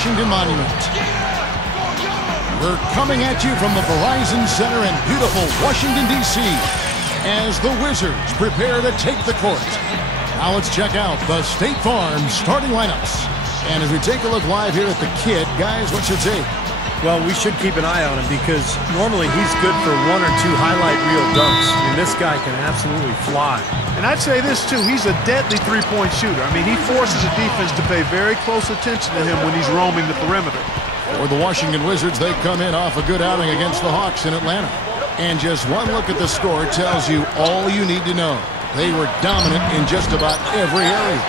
Washington Monument. We're coming at you from the Verizon Center in beautiful Washington, D.C. as the Wizards prepare to take the court. Now let's check out the State Farm starting lineups. And as we take a look live here at the Kid, guys, what's your take? Well, we should keep an eye on him because normally he's good for 1 or 2 highlight reel dunks. And this guy can absolutely fly. And I'd say this, too. He's a deadly three-point shooter. I mean, he forces a defense to pay very close attention to him when he's roaming the perimeter. For the Washington Wizards, they come in off a good outing against the Hawks in Atlanta. And just one look at the score tells you all you need to know. They were dominant in just about every area.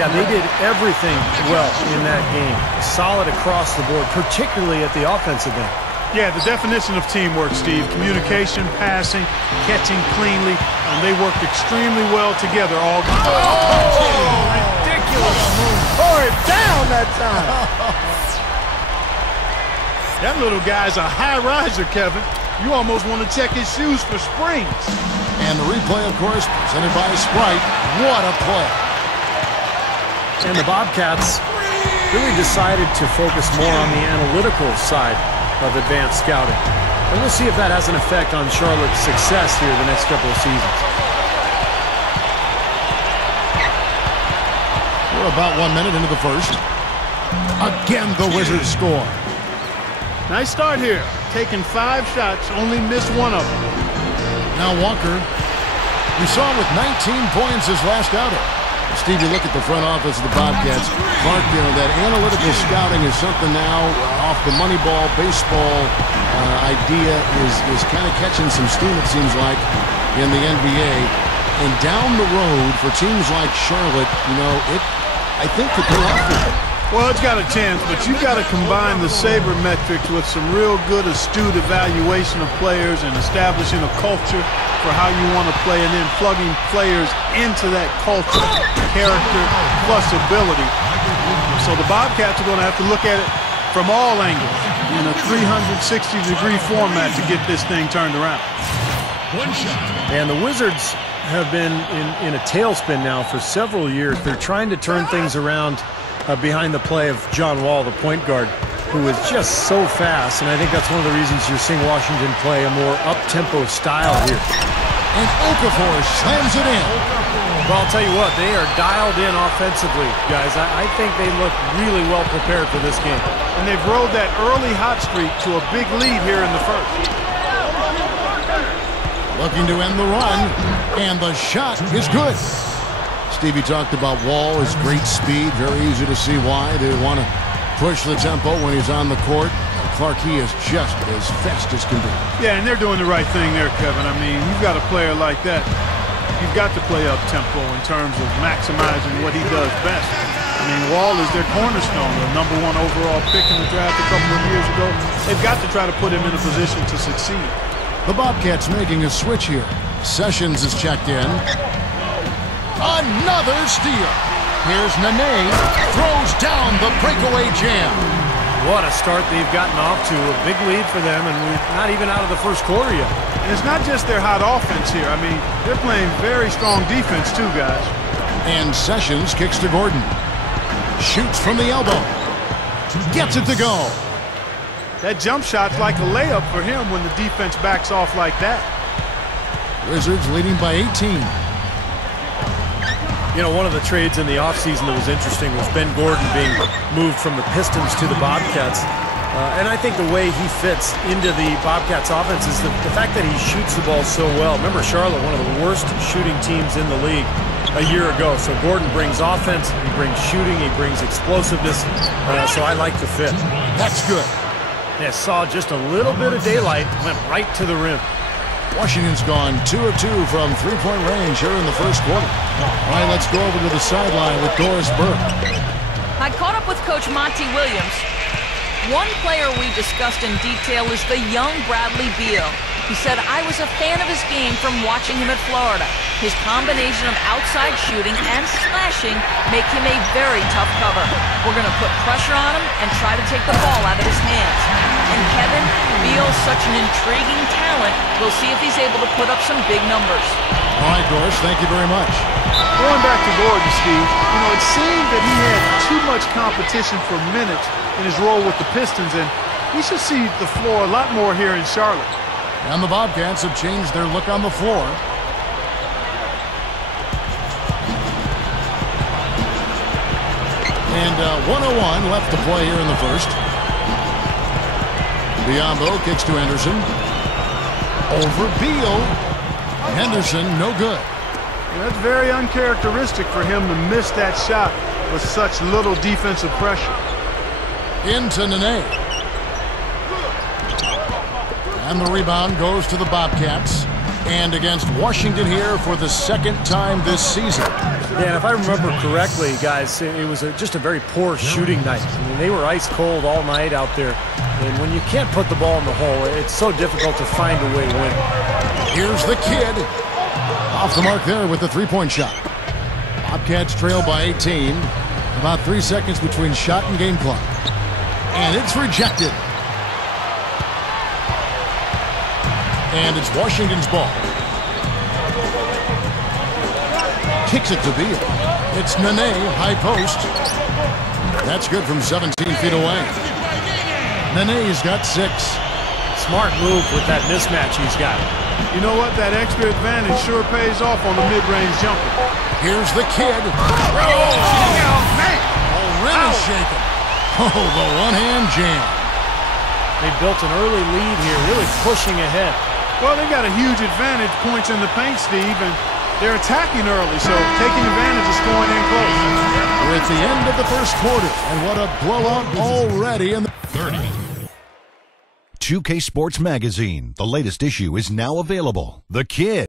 Yeah, they did everything well in that game. Solid across the board, particularly at the offensive end. Yeah, the definition of teamwork, Steve. Communication, passing, catching cleanly, and they worked extremely well together all game. Oh, ridiculous. Tore it down that time. That little guy's a high riser, Kevin. You almost want to check his shoes for springs. And the replay, of course, presented by Sprite. What a play. And the Bobcats really decided to focus more on the analytical side of advanced scouting. And we'll see if that has an effect on Charlotte's success here the next couple of seasons. We're about 1 minute into the first. Again, the Wizards score. Nice start here. Taking 5 shots, only missed 1 of them. Now Walker. We saw him with 19 points his last outing. Steve, you look at the front office of the Bobcats. Clark, you know, that analytical scouting is something now off the money ball, baseball idea is kind of catching some steam, it seems like, in the NBA. And down the road for teams like Charlotte, you know, I think could pay off for it. Well, it's got a chance, but you've got to combine the sabermetrics with some real good, astute evaluation of players and establishing a culture for how you want to play, and then plugging players into that culture, character, plus ability. So the Bobcats are going to have to look at it from all angles in a 360-degree format to get this thing turned around. And the Wizards have been in a tailspin now for several years. They're trying to turn things around behind the play of John Wall, the point guard, who is just so fast. And I think that's one of the reasons you're seeing Washington play a more up-tempo style here. And Okafor slams it in. Well, I'll tell you what, they are dialed in offensively, guys. I think they look really well prepared for this game. And they've rode that early hot streak to a big lead here in the first. Looking to end the run, and the shot is good. Stevie talked about Wall, his great speed. Very easy to see why they want to push the tempo when he's on the court. Clark, he is just as fast as can be. Yeah, and they're doing the right thing there, Kevin. I mean, you've got a player like that. You've got to play up-tempo in terms of maximizing what he does best. I mean, Wall is their cornerstone, the #1 overall pick in the draft a couple of years ago. They've got to try to put him in a position to succeed. The Bobcats making a switch here. Sessions is checked in. Another steal. Here's Nene, throws down the breakaway jam. What a start they've gotten off to. A big lead for them, and we're not even out of the first quarter yet. And it's not just their hot offense here. I mean, they're playing very strong defense too, guys. And Sessions kicks to Gordon. Shoots from the elbow. Gets it to go. That jump shot's like a layup for him when the defense backs off like that. Wizards leading by 18. You know, one of the trades in the offseason that was interesting was Ben Gordon being moved from the Pistons to the Bobcats. And I think the way he fits into the Bobcats offense is the fact that he shoots the ball so well. Remember, Charlotte, one of the worst shooting teams in the league a year ago. So Gordon brings offense, he brings shooting, he brings explosiveness. So I like the fit. That's good. Yeah, saw just a little bit of daylight, went right to the rim. Washington's gone 2 of 2 from three-point range here in the first quarter. All right, let's go over to the sideline with Doris Burke. I caught up with Coach Monty Williams. One player we discussed in detail is the young Bradley Beal. He said, I was a fan of his game from watching him at Florida. His combination of outside shooting and slashing make him a very tough cover. We're going to put pressure on him and try to take the ball out of his hands. And Kevin, Beal's such an intriguing talent. We'll see if he's able to put up some big numbers. All right, Doris, thank you very much. Going back to Gordon, Steve, it seemed that he had too much competition for minutes in his role with the Pistons, and he should see the floor a lot more here in Charlotte. And the Bobcats have changed their look on the floor. And 1:01 left to play here in the first. Biombo kicks to Henderson. Over Beal. Henderson, no good. That's very uncharacteristic for him to miss that shot with such little defensive pressure. Into Nene. And the rebound goes to the Bobcats. And against Washington here for the second time this season. Yeah, and if I remember correctly, guys, it was just a very poor shooting night. I mean, they were ice cold all night out there. And when you can't put the ball in the hole, it's so difficult to find a way to win. Here's the kid. Off the mark there with the three-point shot. Bobcats trail by 18. About 3 seconds between shot and game clock. And it's rejected. And it's Washington's ball. Kicks it to Beal. It's Nene, high post. That's good from 17 feet away. Nene's got 6. Smart move with that mismatch he's got. You know what? That extra advantage sure pays off on the mid-range jumper. Here's the kid. Oh, man. Already shaken. Oh, the one-hand jam. They built an early lead here, really pushing ahead. Well, they got a huge advantage, points in the paint, Steve, and they're attacking early, so taking advantage of scoring in close. We're at the end of the first quarter, and what a blowout already in the 30. 2K Sports Magazine, the latest issue, is now available. The Kid.